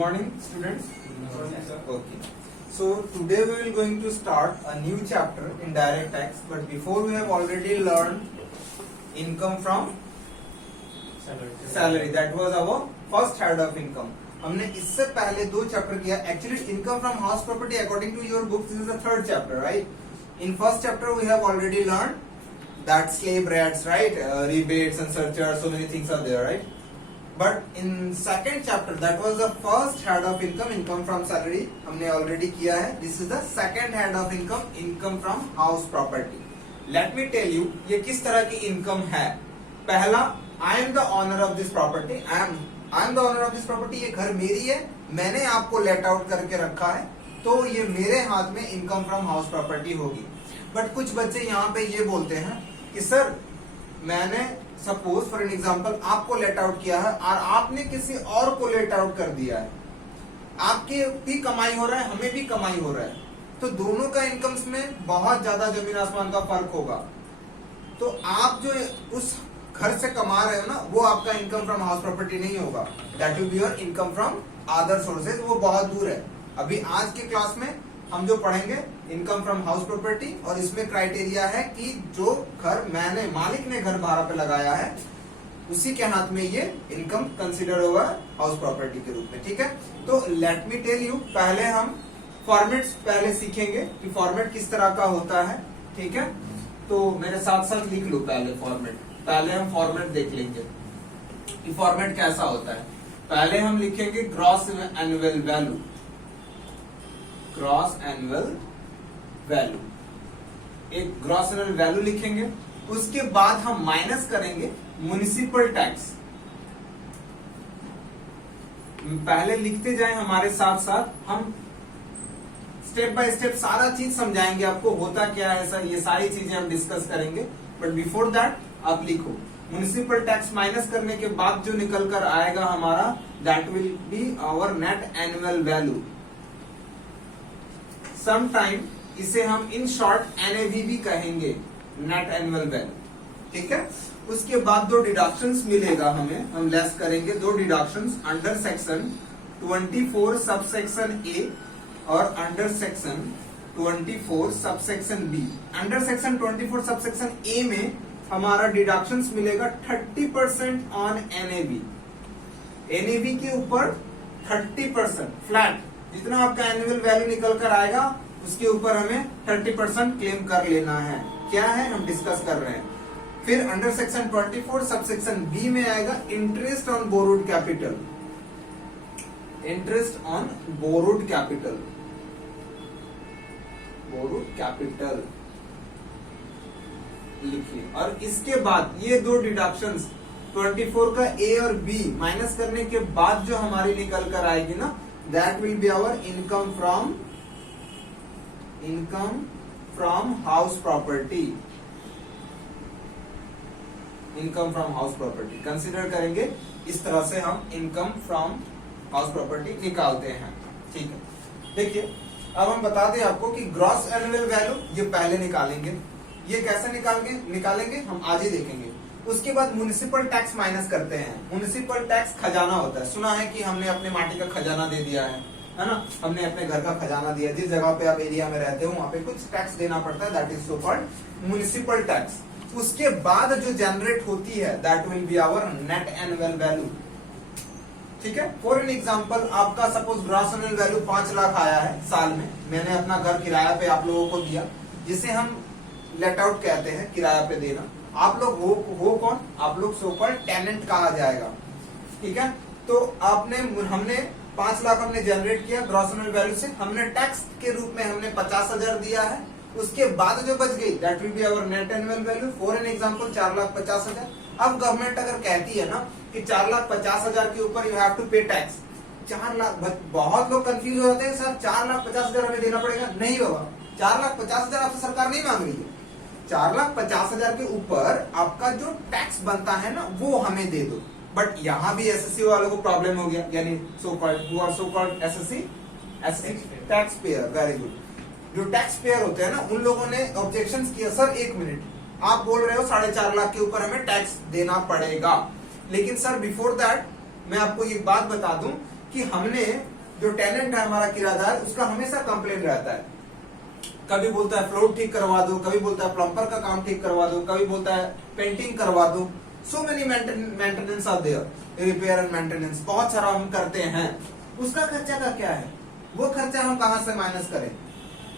morning, students. Okay. So today we will going to start a new chapter in direct tax. But before we have already learned income from salary. That was our first head of income. हमने इससे पहले दो chapter किया. Actually, income from house property according to your books, this is the third chapter, right? In first chapter we have already learned that slave rates, right? Rebates and surcharges, so many things are there, right? But in second chapter, that was the first head of income, income from salary. हमने already किया है. This is the second head of income, income from house property. Let me tell you, ये किस तरह की income है. पहला, I am the owner of this property. I am the owner of this property. ये घर मेरी है. मैंने आपको let out करके रखा है. तो ये मेरे हाथ में income from house property होगी. But कुछ बच्चे यहाँ पे ये बोलते हैं कि सर मैंने सपोज फॉर एन एग्जाम्पल आपको लेट आउट किया है और आपने किसी और को लेट आउट कर दिया है. आपकी भी कमाई हो रहा है, हमें भी कमाई हो रहा है, तो दोनों का इनकम्स में बहुत ज्यादा जमीन आसमान का फर्क होगा. तो आप जो उस घर से कमा रहे हो ना, वो आपका इनकम फ्रॉम हाउस प्रॉपर्टी नहीं होगा. That will be your income from other sources. वो बहुत दूर है. अभी आज के क्लास में हम जो पढ़ेंगे इनकम फ्रॉम हाउस प्रॉपर्टी, और इसमें क्राइटेरिया है कि जो घर मालिक ने घर भाड़ा पे लगाया है उसी के हाथ में ये इनकम कंसिडर होगा हाउस प्रॉपर्टी के रूप में. ठीक है. तो लेट मी टेल यू, पहले हम फॉर्मेट्स पहले सीखेंगे कि फॉर्मेट किस तरह का होता है. ठीक है. तो मेरे साथ साथ लिख लो पहले फॉर्मेट. पहले हम फॉर्मेट देख लेंगे कि फॉर्मेट कैसा होता है. पहले हम लिखेंगे gross annual value. Gross annual value, एक ग्रॉस एनुअल वैल्यू लिखेंगे. उसके बाद हम माइनस करेंगे म्युनिसिपल टैक्स. पहले लिखते जाएं हमारे साथ साथ, हम स्टेप बाय स्टेप सारा चीज समझाएंगे आपको होता क्या है. ऐसा ये सारी चीजें हम डिस्कस करेंगे. बट बिफोर दैट आप लिखो म्युनिसिपल टैक्स माइनस करने के बाद जो निकल कर आएगा हमारा, that will be our net annual value. Sometime इसे हम इन शॉर्ट एनएवी भी कहेंगे, नेट एनुअल वैल्यू. ठीक है. उसके बाद दो डिडक्शंस मिलेगा हमें, हम लेस करेंगे दो deductions under section 24 subsection A और under section 24 subsection B. Under section 24 subsection A में हमारा डिडक्शंस मिलेगा 30% ऑन एनएवी. एनएवी के ऊपर 30% फ्लैट, जितना आपका एनुअल वैल्यू निकल कर आएगा उसके ऊपर हमें 30% क्लेम कर लेना है. क्या है हम डिस्कस कर रहे हैं. फिर अंडर सेक्शन 24 सबसेक्शन बी में आएगा interest on borrowed capital. Interest on borrowed capital, borrowed capital लिखिए. और इसके बाद ये दो डिडक्शंस 24 का ए और बी माइनस करने के बाद जो हमारी निकल कर आएगी ना, that will be our income from house property. income from house property consider करेंगे. इस तरह से हम income from house property निकालते हैं. ठीक है. देखिए अब हम बता दें आपको कि ग्रॉस एनुअल वैल्यू ये पहले निकालेंगे. ये कैसे निकालेंगे हम आज ही देखेंगे. उसके बाद म्युनिसिपल टैक्स माइनस करते हैं. म्युनिसिपल टैक्स खजाना होता है. सुना है कि हमने अपने माटी का खजाना दे दिया है ना. हमने अपने घर का खजाना दिया. जिस जगह पे आप एरिया में रहते हो वहां पे कुछ टैक्स देना पड़ता है. That is so called municipal tax. उसके बाद जो जनरेट होती है that will be our net annual value. ठीक है. फॉर एन एग्जाम्पल आपका suppose gross annual value 5 lakh आया है साल में. मैंने अपना घर किराया पे आप लोगों को दिया, जिसे हम लेट आउट कहते हैं, किराया पे देना. आप लोग हो कौन? आप लोग सो कॉल्ड टेनेंट कहा जाएगा. ठीक है. तो हमने 5 लाख हमने जनरेट किया ग्रॉस एनुअल वैल्यू से. हमने टैक्स के रूप में हमने 50,000 दिया है. उसके बाद जो बच गई that will be our net annual value. For an example 4,50,000. अब गवर्नमेंट अगर कहती है ना कि 4,50,000 के ऊपर यू हैव टू पे टैक्स. 4 लाख, बहुत लोग कंफ्यूज हो जाते हैं, सर 4,50,000 हमें देना पड़ेगा. नहीं बाबा, 4,50,000 आपसे सरकार नहीं मांग रही है. 4,50,000 के ऊपर आपका जो टैक्स बनता है ना वो हमें दे दो. बट यहाँ भी एसएससी वालों को प्रॉब्लम हो गया, यानी so called SSC tax payer. Very good. जो टैक्स पेयर होते हैं ना उन लोगों ने ऑब्जेक्शन किया, सर 1 मिनट, आप बोल रहे हो 4.5 लाख के ऊपर हमें टैक्स देना पड़ेगा, लेकिन सर बिफोर दैट मैं आपको ये बात बता दूं कि हमने जो टेनेंट है हमारा किराएदार, उसका हमेशा कंप्लेन रहता है। कभी बोलता है फ्लोर ठीक करवा दो, कभी बोलता है प्लम्बर का काम ठीक करवा दो, कभी बोलता है पेंटिंग करवा दो। So many maintenance are there, repair and maintenance बहुत सारा हम करते हैं। उसका खर्चा का क्या है, वो खर्चा हम कहां से माइनस करें?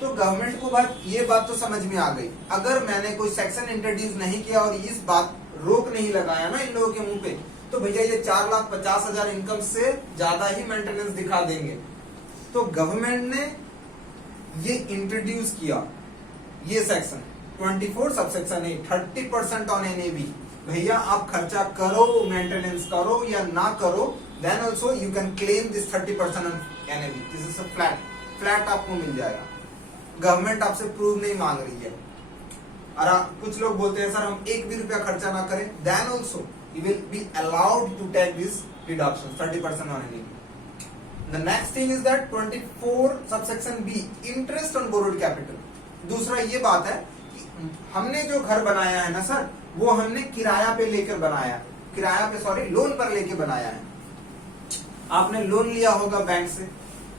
तो गवर्नमेंट को ये बात तो समझ में आ गई। अगर मैंने कोई सेक्शन इंट्रोड्यूस नहीं किया और इस बात रोक नहीं लगाया ना इन लोगों के मुंह पे, तो भैया ये 4,50,000 इनकम से ज्यादा ही मेंटेनेंस दिखा देंगे। तो गवर्नमेंट ने ये इंट्रोड्यूस किया, ये section 24 subsection A 30% on NAV. भैया आप खर्चा करो, मेंटेनेंस करो या ना करो, then also you can claim this 30% on NAV. This is a flat आपको मिल जाएगा। गवर्नमेंट आपसे प्रूव नहीं मांग रही है। और कुछ लोग बोलते हैं सर हम 1 भी रुपया खर्चा ना करें, then also you will be allowed to take this deduction 30% on NAV. The next thing is that 24 subsection B interest on borrowed capital। दूसरा ये बात है कि हमने जो घर बनाया है ना सर, वो हमने किराया पे लेकर बनाया, लोन पर लेके बनाया है। आपने लोन लिया होगा बैंक से,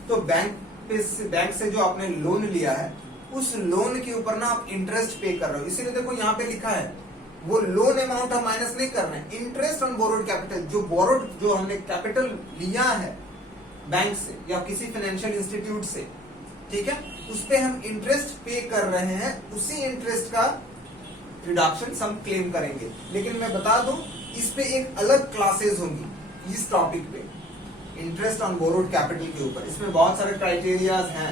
तो बैंक से जो आपने लोन लिया है, उस लोन के ऊपर ना आप इंटरेस्ट पे कर रहे हो। इसीलिए देखो यहाँ पे लिखा है, वो लोन अमाउंट हम माइनस नहीं कर रहे हैं, इंटरेस्ट ऑन बोरोड कैपिटल। जो हमने कैपिटल लिया है बैंक से या किसी फाइनेंशियल इंस्टीट्यूट से, ठीक है, उस पे हम इंटरेस्ट पे कर रहे हैं, उसी इंटरेस्ट का रिडक्शन हम क्लेम करेंगे। लेकिन मैं बता दूं, इस पे एक अलग क्लासेस होंगी इस टॉपिक पे, इंटरेस्ट ऑन बोरोड कैपिटल के ऊपर। इसमें बहुत सारे क्राइटेरियाज हैं,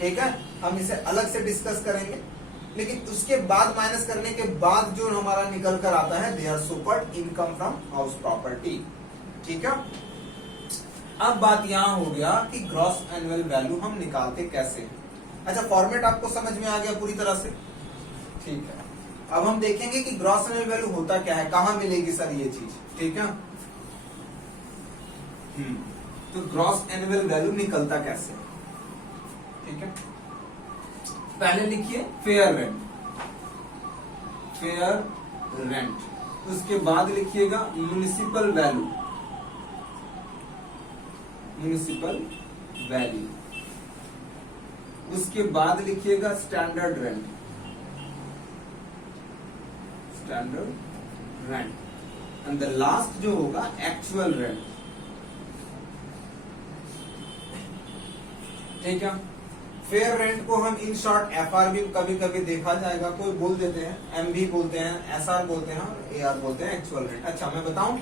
ठीक है, हम इसे अलग से डिस्कस करेंगे। लेकिन उसके बाद माइनस करने के बाद जो हमारा निकल कर आता है, दे आर सुपर्ड इनकम फ्रॉम हाउस प्रॉपर्टी। ठीक है, अब बात यहां हो गया कि ग्रॉस एनुअल वैल्यू हम निकालते कैसे हैं। अच्छा, फॉर्मेट आपको समझ में आ गया पूरी तरह से? ठीक है, अब हम देखेंगे कि ग्रॉस एनुअल वैल्यू होता क्या है, कहां मिलेगी सर ये चीज, ठीक है। तो ग्रॉस एनुअल वैल्यू निकलता कैसे, ठीक है। पहले लिखिए फेयर रेंट, उसके बाद लिखिएगा म्युनिसिपल वैल्यू, उसके बाद लिखिएगा standard rent, and the last जो होगा एक्चुअल रेंट। ठीक है, फेयर रेंट को हम इन शॉर्ट एफआर भी कभी कभी देखा जाएगा, कोई बोल देते हैं, एमवी बोलते हैं, एसआर बोलते हैं और एआर बोलते हैं, एक्चुअल रेंट। अच्छा, मैं बताऊं,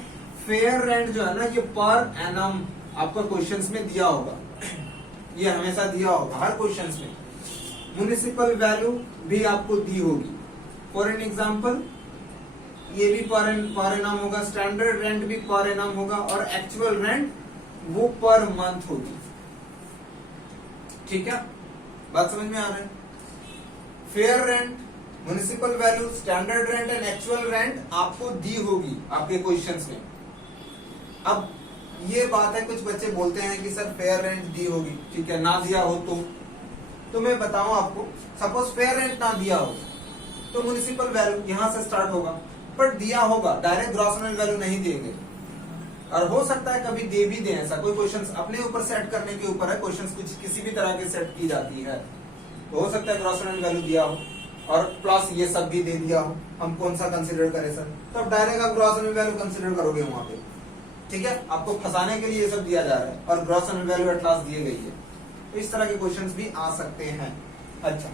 फेयर रेंट जो है ना, ये पर एनम आपका क्वेश्चंस में दिया होगा, ये हमेशा दिया होगा हर क्वेश्चंस में। म्युनिसिपल वैल्यू भी आपको दी होगी, फॉर एन एग्जांपल ये भी पर एनम होगा, स्टैंडर्ड रेंट भी पर एनम होगा, और एक्चुअल रेंट वो पर मंथ होगी। ठीक है, बात समझ में आ रहा है? Fair rent, municipal value, standard rent and actual rent आपको दी होगी आपके क्वेश्चंस में। अब ये बात है, कुछ बच्चे बोलते हैं कि सर फेयर रेंट दी होगी, ठीक है, ना दिया हो तो मैं बताऊं आपको, सपोज फेयर रेंट ना दिया हो तो म्युनिसिपल वैल्यू यहां से स्टार्ट होगा, पर दिया होगा, डायरेक्ट ग्रॉस एनुअल वैल्यू नहीं देंगे। और हो सकता है कभी दे भी दें, ऐसा कोई क्वेश्चंस अपने ऊपर सेट करने के ऊपर है, क्वेश्चंस कुछ किसी भी तरह के सेट की जाती है, तो हो सकता है ग्रॉस एनुअल वैल्यू दिया हो और प्लस ये सब भी दे दिया हो, हम कौन सा कंसीडर करें सर? तो अब डायरेक्ट आप ग्रॉस एनुअल वैल्यू कंसीडर करोगे वहां पे, ठीक है, आपको फंसाने के लिए ये सब दिया जा रहा है और gross annual value at last दी गई है, तो इस तरह के क्वेश्चंस भी आ सकते हैं। अच्छा,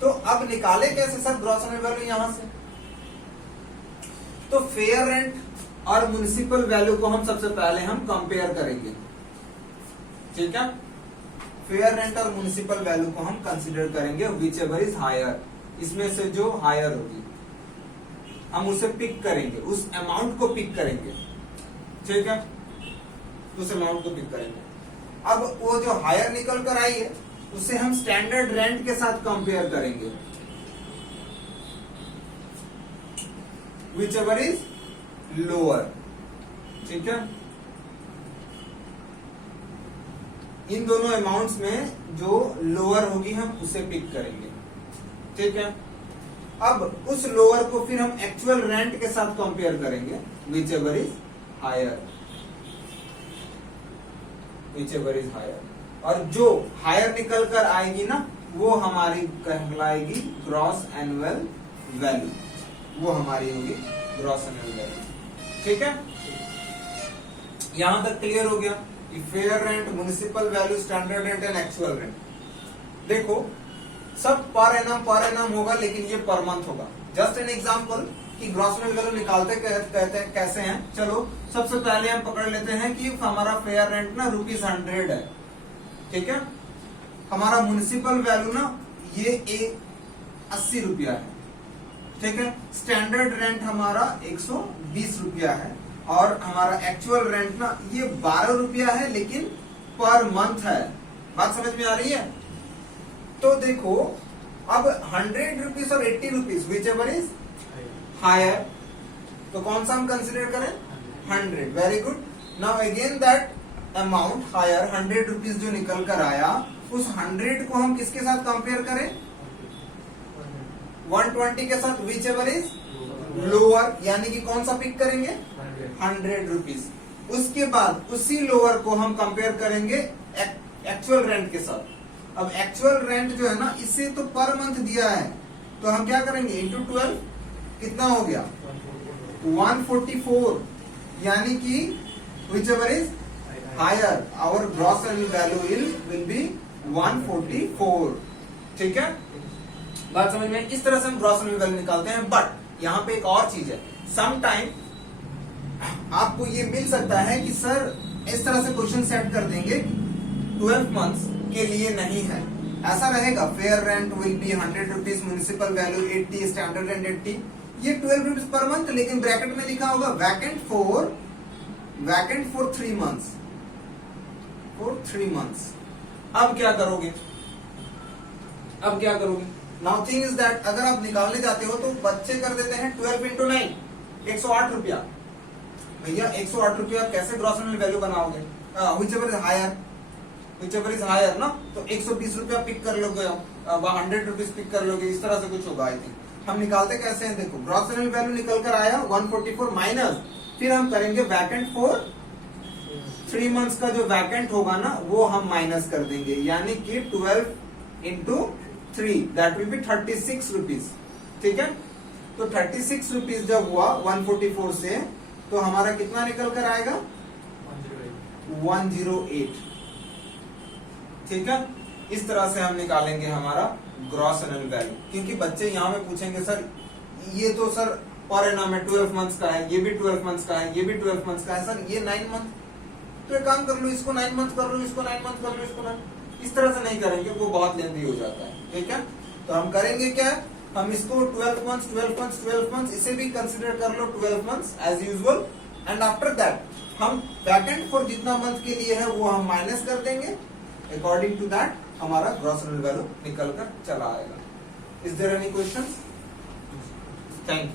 तो अब निकाले कैसे सर ग्रॉस एनुअल वैल्यू यहां से? तो फेयर रेंट और म्युनिसिपल वैल्यू को हम सबसे पहले हम कंपेयर करेंगे, ठीक है। फेयर रेंट और म्युनिसिपल वैल्यू को हम कंसीडर करेंगे, विच एवर इज हायर, इसमें से जो हायर होगी हम उसे पिक करेंगे, उस अमाउंट को पिक करेंगे, ठीक है, उस अमाउंट को पिक करेंगे। अब वो जो हायर निकल कर आई है उसे हम स्टैंडर्ड रेंट के साथ कंपेयर करेंगे, विच एवर इज लोअर, ठीक है। इन दोनों अमाउंट्स में जो लोअर होगी हम उसे पिक करेंगे, ठीक है। अब उस लोअर को फिर हम एक्चुअल रेंट के साथ कंपेयर करेंगे, whichever is higher, whichever is higher, और जो हायर निकल कर आएगी ना वो हमारी कहलाएगी ग्रॉस एनुअल वैल्यू, वो हमारी होगी ग्रॉस एनुअल वैल्यू। ठीक है, यहां तक क्लियर हो गया? Fair rent, municipal value, standard rent and actual rent. देखो सब पर एनम होगा, लेकिन ये पर मंथ होगा। जस्ट एन एग्जांपल कि ग्रॉस एनुअल वैल्यू निकालते कहते हैं कैसे हैं। चलो सबसे पहले हम पकड़ लेते हैं कि हमारा फेयर रेंट ना ₹100 है, ठीक है। हमारा म्युनिसिपल वैल्यू ना ये 80 रुपया है, ठीक है। स्टैंडर्ड रेंट हमारा 120 रुपया है, और हमारा एक्चुअल रेंट ना ये 12 रुपया है, लेकिन पर मंथ है। बात समझ में आ रही है? तो देखो अब 100 रुपीज और 80 rupees whichever is higher, तो कौन सा हम कंसिडर करें? 100। Very good. Now again that amount higher 100 rupees जो निकल कर आया, उस 100 को हम किसके साथ कंपेयर करें? 120 के साथ, विच एवर इज लोअर, यानी कि कौन सा पिक करेंगे? 100 रुपीज। उसके बाद उसी लोअर को हम कंपेयर करेंगे एक्चुअल रेंट के साथ। अब एक्चुअल रेंट जो है ना, इसे तो पर मंथ दिया है, तो हम क्या करेंगे? इंटू 12 कितना हो गया? 144, यानी कि whichever is higher our gross annual value will be 144। ठीक है, बात समझ में? इस तरह से हम ग्रॉस एनुअल वैल्यू निकालते हैं। बट यहाँ पे एक और चीज है, सम टाइम आपको ये मिल सकता है कि सर इस तरह से क्वेश्चन सेट कर देंगे 12 मंथ्स के लिए नहीं है, ऐसा रहेगा। Fair rent will be 100 rupees, municipal value 80, standard rent 80, ये 12 रुपीज पर मंथ, लेकिन ब्रैकेट में लिखा होगा vacant for 3 months, for 3 months. अब क्या करोगे? नाउ थिंग इज दैट अगर आप निकालने जाते हो तो बच्चे कर देते हैं 12 इंटू 9, 108 रुपया। भैया 108 रुपया कैसे ग्रॉस एनुअल वैल्यू बनाओगे? व्हिच एवर इज हायर ना, तो 120 रुपया पिक कर लोगे, 100 रुपीज पिक कर लोगे, इस तरह से कुछ होगा। आई थिंक हम निकालते कैसे हैं? देखो ग्रॉस एनुअल वैल्यू निकल कर आया 144 माइनस, फिर हम करेंगे वैकेंट फॉर 3 मंथ्स का जो वैकेंट होगा ना वो हम माइनस कर देंगे, यानी कि 12 into 3 that will B 36 rupees. ठीक है, तो 36 रुपीज जब हुआ 144 से, तो हमारा कितना निकल कर आएगा? 108। ठीक है, इस तरह से हम निकालेंगे हमारा ग्रॉस एनुअल वैल्यू। क्योंकि बच्चे यहाँ में पूछेंगे सर ये तो सर पर एनम है, 12 मंथ्स का है, ये भी 12 मंथ्स का है, ये भी 12 मंथ्स का है, सर ये 9 मंथ। तो एक काम कर लो, इसको 9 मंथ कर लो, इसको 9 मंथ कर लो, इसको 9। इस तरह से नहीं करेंगे, वो बहुत लेंथी हो जाता है। ठीक है, तो हम करेंगे क्या? हम इसको 12 मंथ्स इसे भी कंसिडर कर लो 12 months as usual, and after that हम वैकेंट फॉर जितना मंथ के लिए है वो हम माइनस कर देंगे। अकॉर्डिंग टू दैट हमारा ग्रॉस एनुअल वैल्यू निकल कर चला आएगा। Is there any question? Thank you.